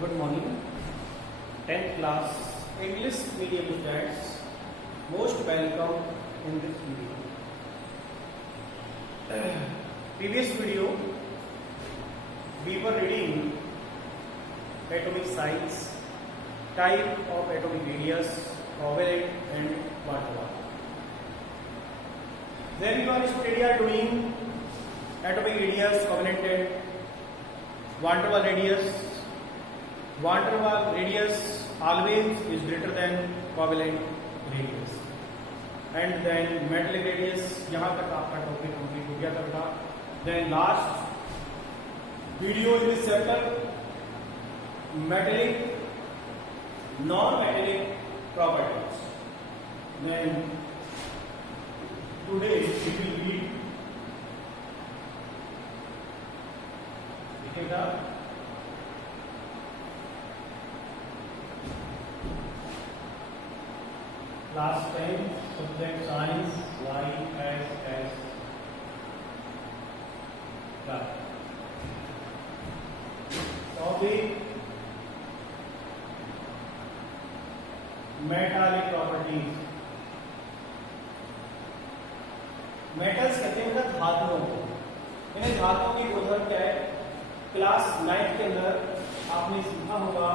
Good morning, 10th class English medium students. Most welcome in this video. Previous video, we were reading atomic size, type of atomic radius, covalent and van der Waals. Then we are doing atomic radius, covalent and van der Waals radius. Van der Waals radius always is greater than covalent radius. And then metallic radius, यहाँ तक आपका topic complete हो गया था बेटा. Then last video in this chapter, metallic, non-metallic properties. Then today we will read, लिखेगा class 10 subject science YSS class. Topic metallic properties. Metals कहते हैं धातुओं को. इन्हें धातुओं की उदाहरण क्या है? क्लास 9 के अंदर आपने सीखा होगा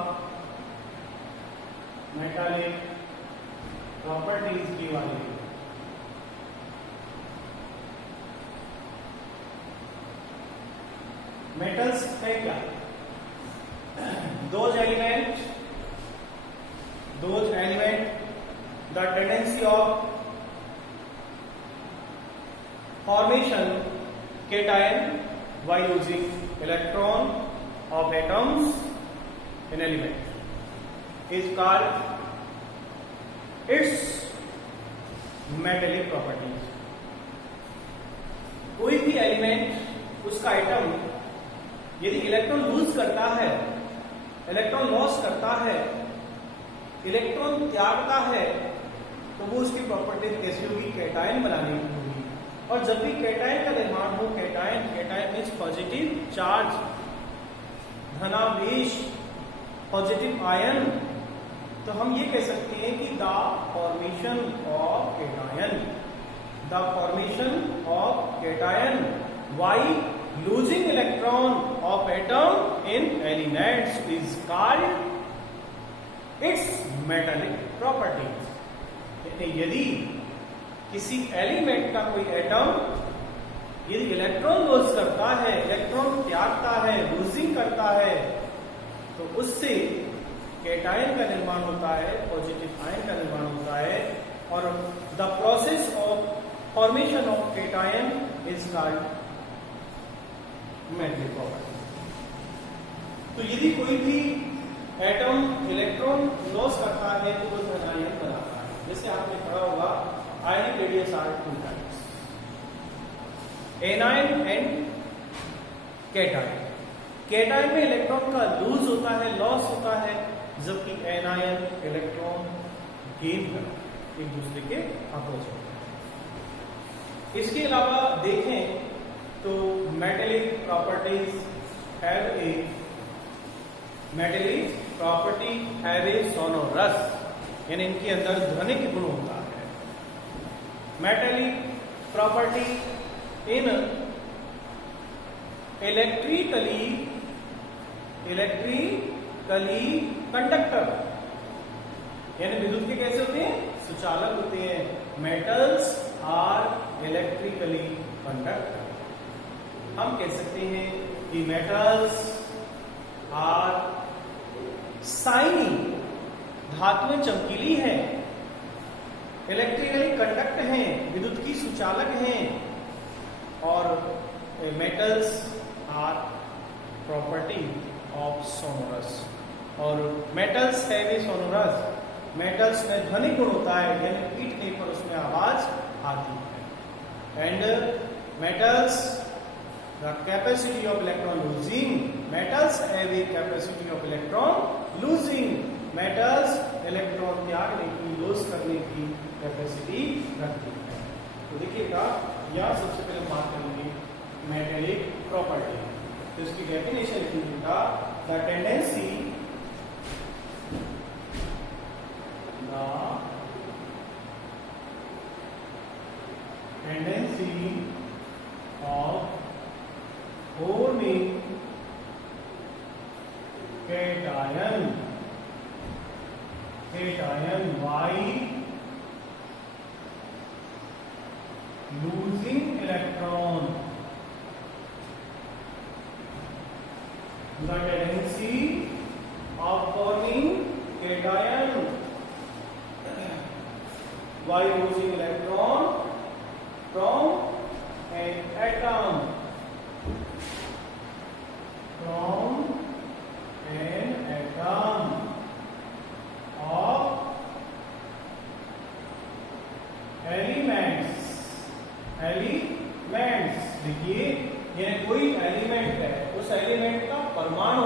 मेटालिक प्रॉपर्टीज की वाली. मेटल्स है क्या? those elements the tendency of formation cation by using electron of atoms in element is called its metallic properties. कोई भी एलिमेंट, उसका एटम यदि इलेक्ट्रॉन लूज करता है, इलेक्ट्रॉन लॉस करता है, इलेक्ट्रॉन त्यागता है, तो वो उसकी प्रॉपर्टीज कैसी होगी? कैटायन बनाने की होगी. और जब भी कैटायन का निर्माण हो, कैटायन मीन्स पॉजिटिव चार्ज, धनावेश, पॉजिटिव आयन, तो हम ये कह सकते हैं कि the formation of cation by losing electron of atom in elements is called its metallic properties. यदि किसी एलिमेंट का कोई एटम यदि इलेक्ट्रॉन लूज करता है, इलेक्ट्रॉन त्यागता है, लूजिंग करता है, तो उससे कैटायन का निर्माण होता है, पॉजिटिव आयन का निर्माण होता है. और the process of formation of cation is called metallic property. तो यदि कोई भी एटम इलेक्ट्रॉन लॉस करता है तो वो धनायन बनाता है. जैसे आपने पढ़ा होगा ionic radius are 2 types, anion and cation. Cation में इलेक्ट्रॉन का लूज होता है, लॉस होता है, जबकि एनायन इलेक्ट्रॉन गेन कर एक दूसरे के अपोज होते हैं. इसके अलावा देखें तो metallic property have a sonorous, यानी इनके अंदर ध्वनिक गुण होता है. Metallic property in electrically conductor, यानी विद्युत के कैसे होते हैं? सुचालक होते हैं. Metals are electrically conductor. हम कह सकते हैं कि मेटल्स आर शाइनी, धातुएं चमकीली हैं, इलेक्ट्रिकली कंडक्ट हैं, विद्युत की सुचालक हैं. और metals are property of sonorous. और metals have a sonorous, metals में ध्वनि गुण होता है, यानी पीटने पर उसमें आवाज आती है. And metals the capacity of electron losing, metals have a capacity of electron losing. Metals electron त्यागने की, लूज करने की कैपेसिटी रखती है. तो देखिएगा, यहाँ सबसे पहले बात करेंगे मेटेलिक प्रॉपर्टी. तो इसकी डेफिनेशन लिखिएगा, the tendency forming cation by losing electron. The tendency of forming cation by losing electron from an atom. From an atom of elements. देखिए ये कोई एलिमेंट है, उस एलिमेंट का परमाणु,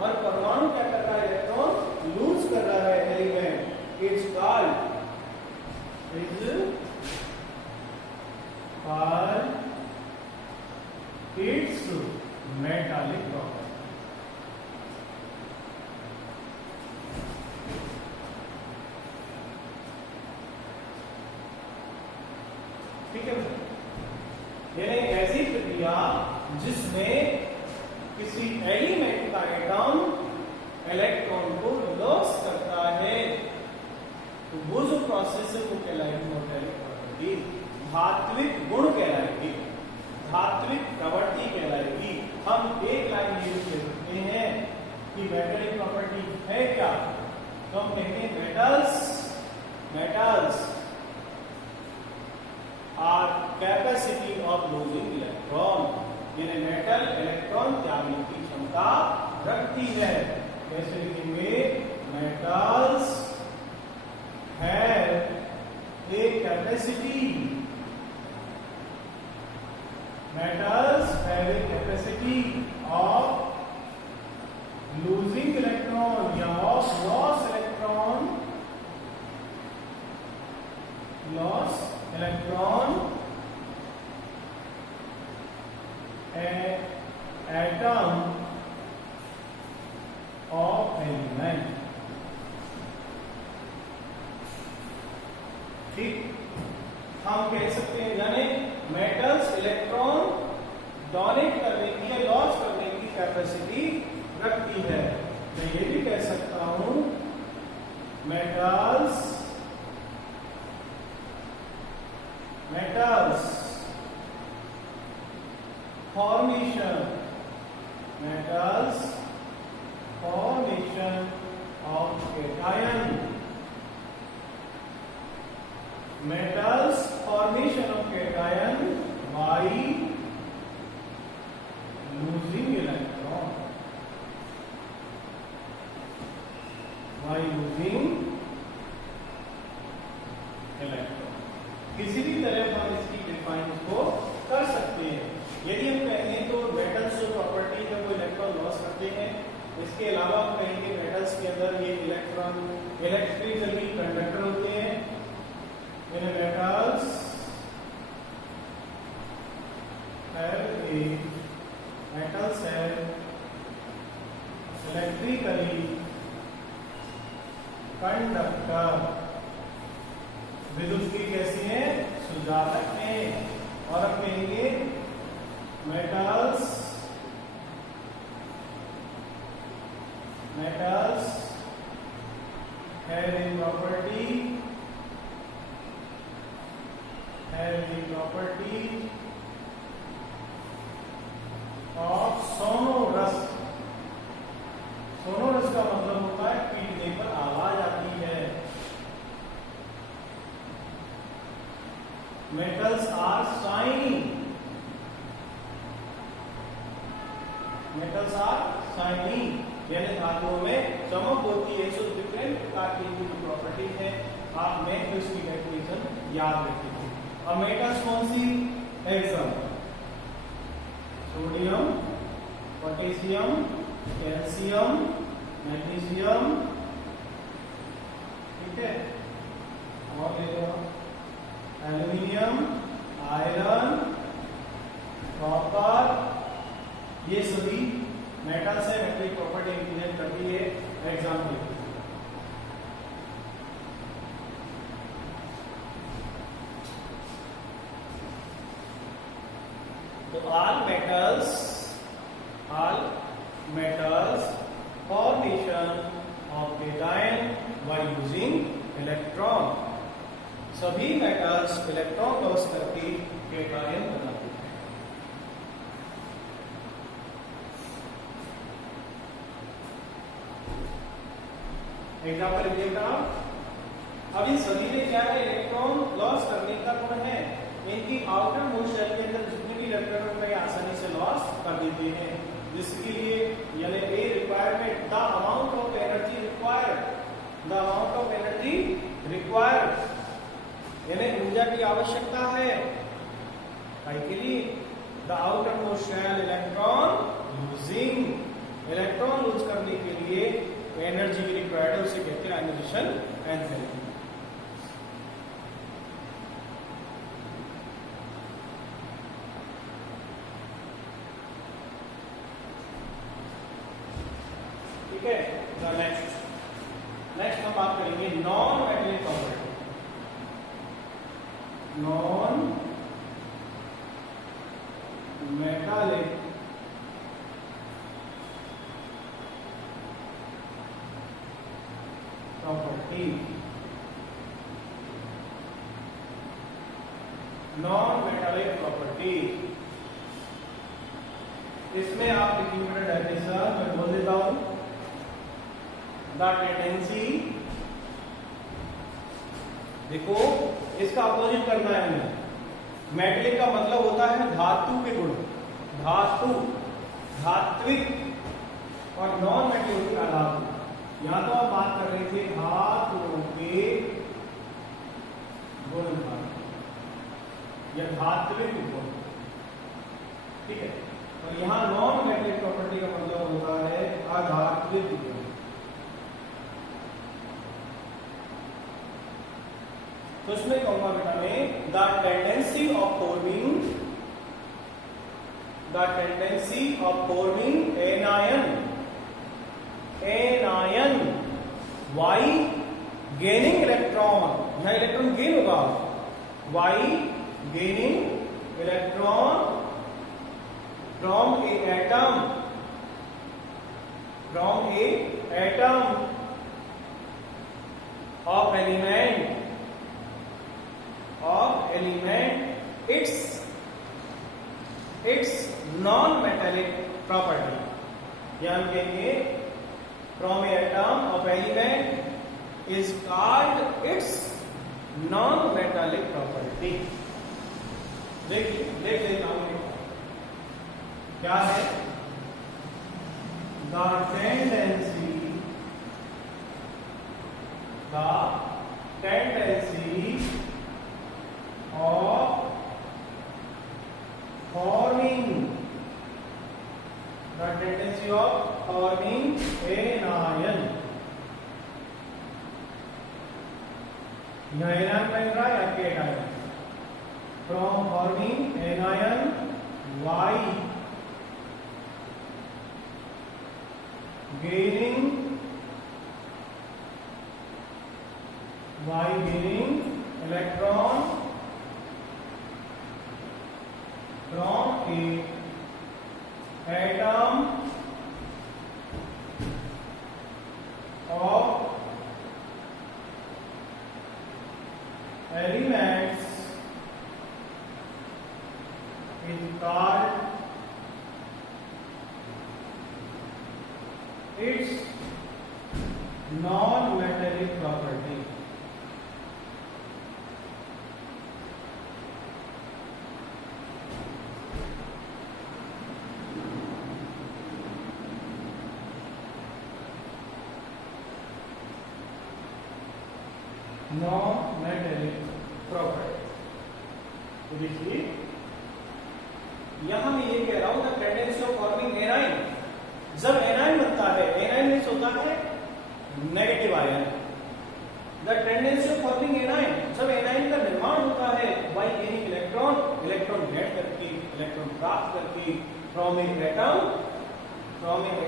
और परमाणु क्या कर रहा है, इलेक्ट्रॉन लूज कर रहा है element, it's called its metallic property. ठीक है, यानी ऐसी प्रक्रिया जिसमें किसी एलिमेंट का एटम इलेक्ट्रॉन को लॉस करता है, तो वो जो प्रोसेस है वो कहलाएगी मेटालिक प्रॉपर्टी, धात्विक गुण कहलाएगी, धात्विक प्रवृत्ति कहलाएगी। हम एक लाइन ये लिख सकते हैं कि मेटालिक प्रॉपर्टी है क्या, तो हम कहते हैं metals are capacity of losing electron, यानी मेटल इलेक्ट्रॉन त्यागने की क्षमता रखती है। कैसे लिखेंगे, metals have a capacity, metals have a capacity of losing electron या loss electron atom of element। ठीक, हम कह सकते हैं यानी मेटल्स इलेक्ट्रॉन डोनेट करने की या लॉस करने की कैपेसिटी रखती है। मैं ये भी कह सकता हूं metals formation of cation, metals formation of cation by losing electron, किसी भी तरह हम इसकी डिफाइन को कर सकते हैं। यदि हम कहें तो मेटल्स जो प्रॉपर्टी है वो इलेक्ट्रॉन लॉस करते हैं। इसके अलावा हम कहेंगे मेटल्स के अंदर ये इलेक्ट्रॉन इलेक्ट्रिकली कंडक्टर होते हैं। Metals have electrically कंडक्टर, विद्युत की कैसी है, सुजालक है। और अब कहेंगे metals have a property of sonorous। Sonorous का मतलब होता है पीटने पर आवाज आती है। मेटल्स आर शाइनी, यानी धातुओं में चमक होती है। सो डिफरेंट प्रकार की प्रॉपर्टी है, आप में इसकी डेफिनेशन याद रखिए। अब मेटल्स कौन सी, example sodium, potassium, calcium, magnesium, ठीक है, और देखो एल्यूमिनियम, आयरन, कॉपर, ये सभी मेटल्स है, मेटलिक प्रॉपर्टी इंप्लीमेंट करती है। एग्जाम्पल तो all metals all metals formation of cation by using electron. सभी मेटल्स इलेक्ट्रॉन क्रॉस करके केटायन बनाते हैं. एग्जाम्पल देखना. अब इन सभी में क्या है, इलेक्ट्रॉन लॉस करने का गुण है. इनकी आउटर मोस्ट शेल के अंदर जितने भी इलेक्ट्रॉन होंगे आसानी से लॉस कर देते हैं. जिसके लिए यानी a requirement the amount of energy required, the amount of energy required यानी ऊर्जा की आवश्यकता है. के लिए the outermost shell electron losing, electron lose करने के लिए एनर्जी रिक्वायर्ड है, उसे कहते हैं आयनाइजेशन एंथैल्पी. ठीक है. नेक्स्ट हम बात करेंगे non metallic property. Non metallic property. Non metallic property इसमें आप लिखेंगे डेफिनेशन मैं बोल देता हूं. द टेंडेंसी, देखो इसका अपोजिट करना है हमें. मेटलिक का मतलब होता है धातु के गुण, धातु, धात्विक, और नॉन मेटलिक अधातु. यहां तो आप बात कर रहे थे धातुओं के गुण या धात्विक गुण. ठीक है. और यहां नॉन मेटलिक प्रॉपर्टी का मतलब होता है अधात्विक गुण. तो इसमें कहूंगा बेटा मैं the tendency of forming anion by gaining electron, यहां इलेक्ट्रॉन गेन होगा. By gaining electron from a atom of element its non-metallic property. यहाँ कहेंगे from a atom of element is called its non-metallic property. देख लेता हूँ क्या है. The tendency of forming anion. यह एनायन बन रहा है आपके anion. From forming anion by gaining electron from a atom of elements is called its non-metallic property. non-metallic property. तो देखिए यहां मैं ये कह रहा हूं the tendency of forming A9. जब एनाइन बनता है, एनाइन मींस होता है negative ion. The tendency of forming A9, जब एनाइन का निर्माण होता है बाय गेनिंग इलेक्ट्रॉन गेट करके, इलेक्ट्रॉन प्राप्त करके from a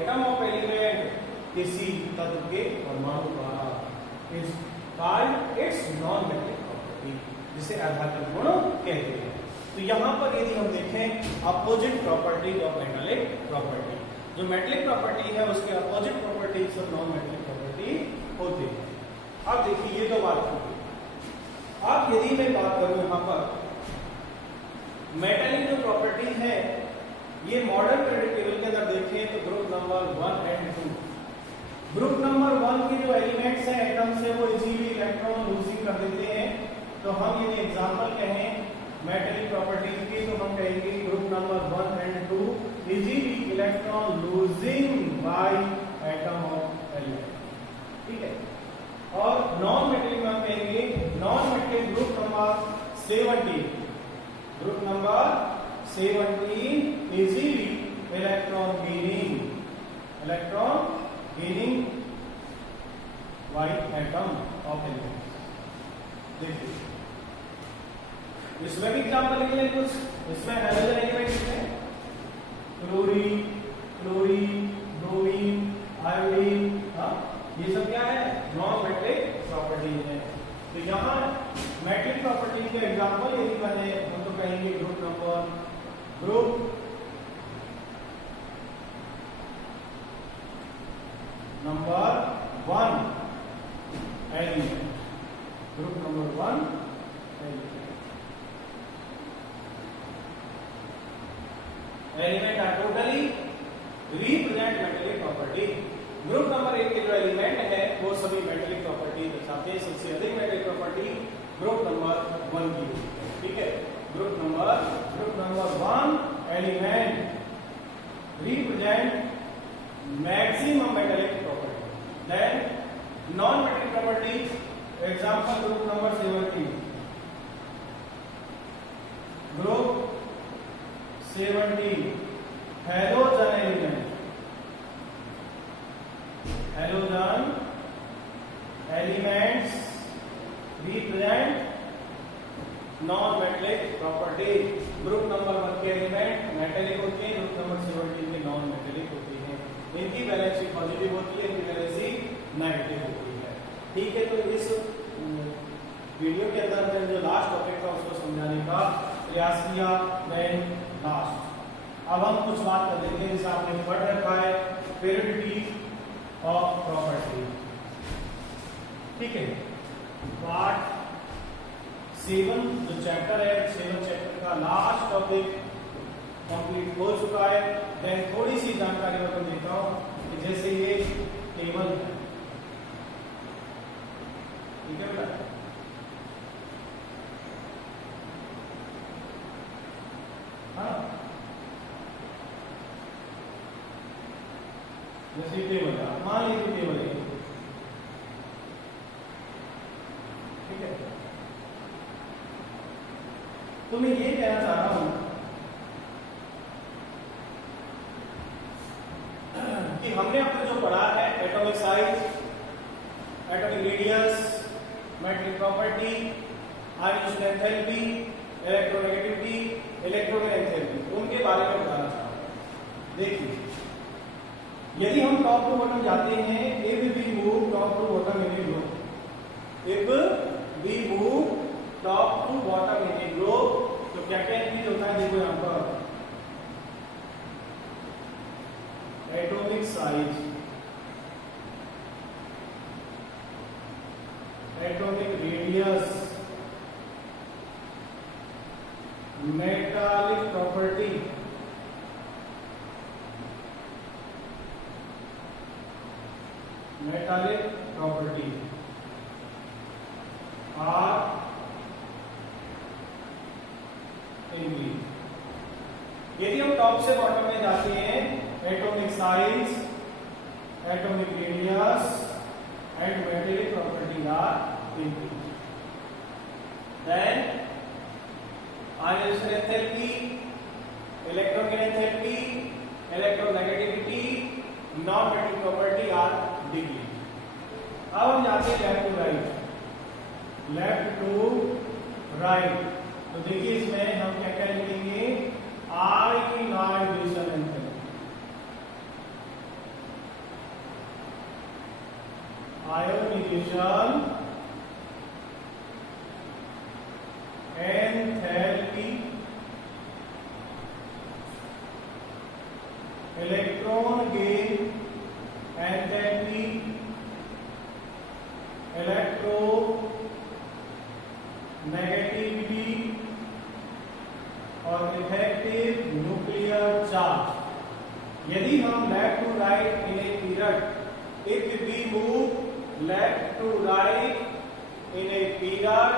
atom of element, किसी तत्व के परमाणु द्वारा, is called it's non-metallic property, जिसे आधात्मिक गुण कहते हैं. तो यहां पर यदि हम देखें opposite property of metallic property, जो मेटेलिक प्रॉपर्टी है उसके अपोजिट प्रॉपर्टी सब नॉन मेटेलिक प्रॉपर्टी होती है। अब देखिए ये तो बात होगी। अब यदि मैं बात करूं यहां पर मेटेलिक जो प्रॉपर्टी है, ये मॉडर्न पीरियोडिक टेबल के अंदर देखें तो group number 1 and 2, group number 1 के जो एलिमेंट्स हैं एटम्स है वो इजीली इलेक्ट्रॉन लूजिंग कर देते हैं। तो हम यदि एग्जांपल कहें मेटेलिक प्रॉपर्टीज की तो हम कहेंगे group number 1 and 2 easily electron losing by atom of element, ठीक है। और नॉन मेटेलिक में हम कहेंगे non metallic group number 17, group number 17 easily electron gaining by atom of element। देखिए इसमें भी एग्जांपल लिख लें कुछ। इसमें हाइड्रोजन एलिमेंट है क्लोरीन, ब्रोमीन, आयोडीन, ये सब क्या है नॉन मेटेलिक प्रॉपर्टी है। तो यहाँ मेटेलिक प्रॉपर्टी के एग्जांपल यदि मैंने हम तो कहेंगे group number 1 element, group number 1 element are totally represent metallic property. Group number 1 के जो एलिमेंट है वो सभी मेटेलिक प्रॉपर्टी दर्शाते हैं। सबसे अधिक मेटेलिक प्रॉपर्टी ग्रुप नंबर 1 की होती है, ठीक है। Group number 1 element represent maximum metallic property. Then non metallic property example group number 17, group 17 halogen element, halogen elements represent non metallic property. Group number 1 के एलिमेंट मेटेलिक होते हैं, group number 17 के non metallic होती है। इनकी valency positive होती है, इनकी वैलेंसी नेगेटिव होती है, ठीक है। तो इस वीडियो के अंदर मैंने जो लास्ट टॉपिक था उसको समझाने का प्रयास किया। देन लास्ट अब हम कुछ बात कर लेंगे जैसे आपने पढ़ रखा है पेरियोडिटी ऑफ प्रॉपर्टी, ठीक है। पार्ट 7 जो चैप्टर है 7 चैप्टर का लास्ट टॉपिक कंप्लीट हो चुका है। देन थोड़ी सी जानकारी मैं देता हूं कि जैसे ये टेबल है, ठीक है बेटा, हाँ जैसे टेबल है, मान लीजिए टेबल है, ठीक है। तो मैं ये कहना चाह रहा हूं कि हमने अपने जो पढ़ा है atomic size, atomic radius, metallic property, ionisation enthalpy, electronegativity, electron enthalpy, उनके बारे में बताना चाहता हूं। देखिए यदि हम टॉप टू बॉटम जाते हैं, if we move top to bottom in a globe, if we move top to bottom in a globe, तो क्या क्या इंक्रीज होता है। देखो यहां पर atomic size, atomic radius, metallic property, are increase. यदि हम टॉप से बॉटम में जाते हैं, atomic size, atomic radius and metallic property are increase. Then ionization enthalpy, electron enthalpy, electronegativity, non metallic property are decrease. अब हम जाते हैं left to right, left to right. तो देखिए इसमें हम क्या क्या लिखेंगे, ionization enthalpy, ionization enthalpy, electron electron gain, enthalpy, electronegativity और इफेक्टिव न्यूक्लियर चार्ज। यदि हम left to right in a period, if we move left to right in a period,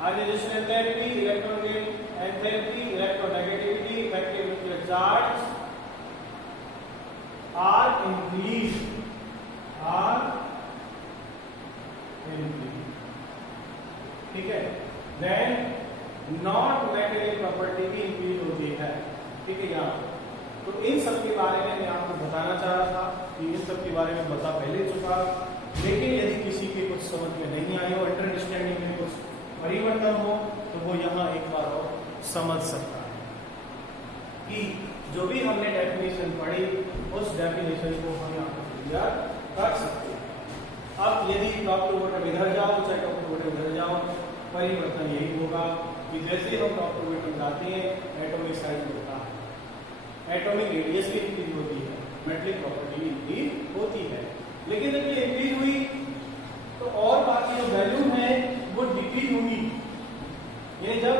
ionization enthalpy, electron gain enthalpy, electronegativity, effective nuclear charge are increased, ठीक है। Then not material property भी increase होती है, ठीक है। यहाँ तो इन सब के बारे में मैं आपको बताना चाह रहा था कि इन सब के बारे में बता पहले चुका, लेकिन यदि किसी के कुछ समझ में नहीं आए हो, अंडरस्टैंडिंग में कुछ परिवर्तन हो, तो वो यहाँ एक बार और समझ सकता है कि जो भी हमने डेफिनेशन पढ़ी उस डेफिनेशन को हम यहाँ पर क्लियर कर सकते हैं। अब यदि टॉप टू बॉटम इधर जाओ, चाहे टॉप टू बॉटम इधर जाओ, परिवर्तन यही होगा कि जैसे हम टॉप टू बॉटम जाते हैं एटॉमिक साइज बढ़ता है, एटॉमिक रेडियस भी इंक्रीज होती है, मेटलिक प्रॉपर्टी भी इंक्रीज होती है। लेकिन जब ये इंक्रीज हुई तो और बाकी जो वैल्यू है वो डिक्रीज होगी। ये जब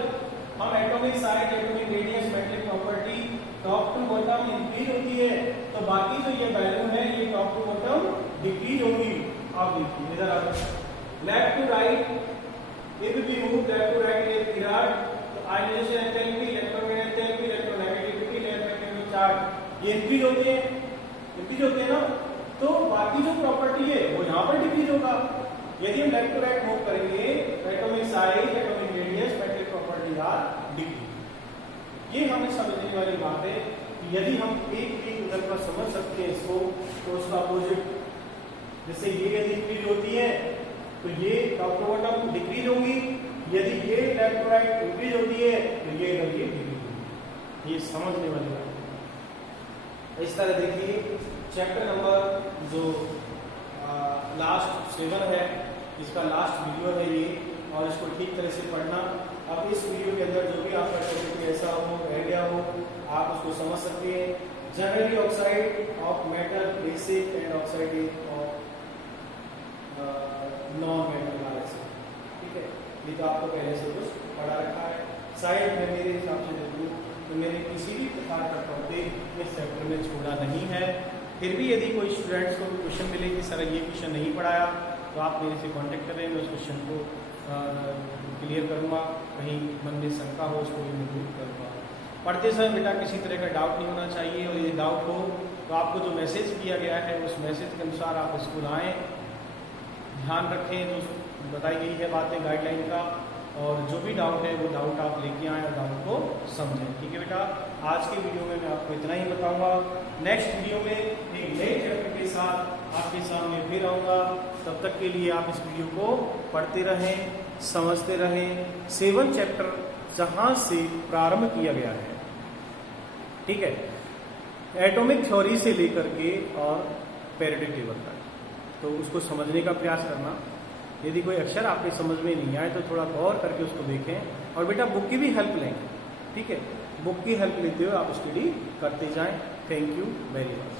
हम atomic size, atomic radius, metallic property top to bottom increase होती है, तो बाकी जो ये वैल्यू है ये टॉप टू बॉटम डिक्रीज होगी। अब देखिए इधर आ left to right, if we move left to right in a period, तो ionisation enthalpy, electron gain enthalpy, electronegativity, electronegative charge ये इंक्रीज होते हैं ना, तो बाकी जो प्रॉपर्टी है वो यहाँ पर डिक्रीज होगा। यदि हम लेफ्ट टू राइट मूव करेंगे, atomic size, atomic radius, metallic property are decrease. ये हमें समझने वाली बात है कि यदि हम एक उधर पर समझ सकते हैं इसको, तो उसका अपोजिट, जैसे ये यदि इंक्रीज होती है तो ये टॉप टू बॉटम डिक्रीज होगी, यदि ये लेफ्ट टू राइट इंक्रीज होती है तो ये डिक्रीज होगी। ये समझने वाली बात है। इस तरह देखिए चैप्टर नंबर जो लास्ट 7 है, इसका लास्ट वीडियो है ये, और इसको ठीक तरह से पढ़ना। अब इस वीडियो के अंदर जो भी आपका टॉपिक ऐसा हो, रह गया हो, आप उसको समझ सकते हैं। Generally oxide of metal, basic and oxide of non metal वाले, ठीक है। ये तो आपको पहले से कुछ पढ़ा रखा है। साइड में मेरे हिसाब से देखूँ तो मैंने किसी भी प्रकार का टॉपिक इस चैप्टर में छोड़ा नहीं है। फिर भी यदि कोई स्टूडेंट्स को क्वेश्चन मिले कि सर ये क्वेश्चन नहीं पढ़ाया, तो आप मेरे से कांटेक्ट करें, मैं उस क्वेश्चन को क्लियर करूँगा। कहीं मन में शंका हो उसको भी मैं दूर करूँगा। पढ़ते समय बेटा किसी तरह का डाउट नहीं होना चाहिए, और यदि डाउट हो तो आपको जो मैसेज किया गया है उस मैसेज के अनुसार आप स्कूल आएँ, ध्यान रखें जो बताई गई है बातें गाइडलाइन का, और जो भी डाउट है वो डाउट आप लेके आएँ और डाउट को समझें, ठीक है बेटा। आज के वीडियो में मैं आपको इतना ही बताऊंगा। नेक्स्ट वीडियो में एक नए चैप्टर के साथ आपके सामने फिर आऊँगा। तब तक के लिए आप इस वीडियो को पढ़ते रहें, समझते रहें। 7 चैप्टर जहाँ से प्रारंभ किया गया है, ठीक है, एटॉमिक थ्योरी से लेकर के और पेरियोडिक टेबल तक, तो उसको समझने का प्रयास करना। यदि कोई अक्षर आपके समझ में नहीं आए तो थोड़ा गौर करके उसको देखें, और बेटा बुक की भी हेल्प लें, ठीक है। बुक की हेल्प लेते हुए आप स्टडी करते जाएं। Thank you very much.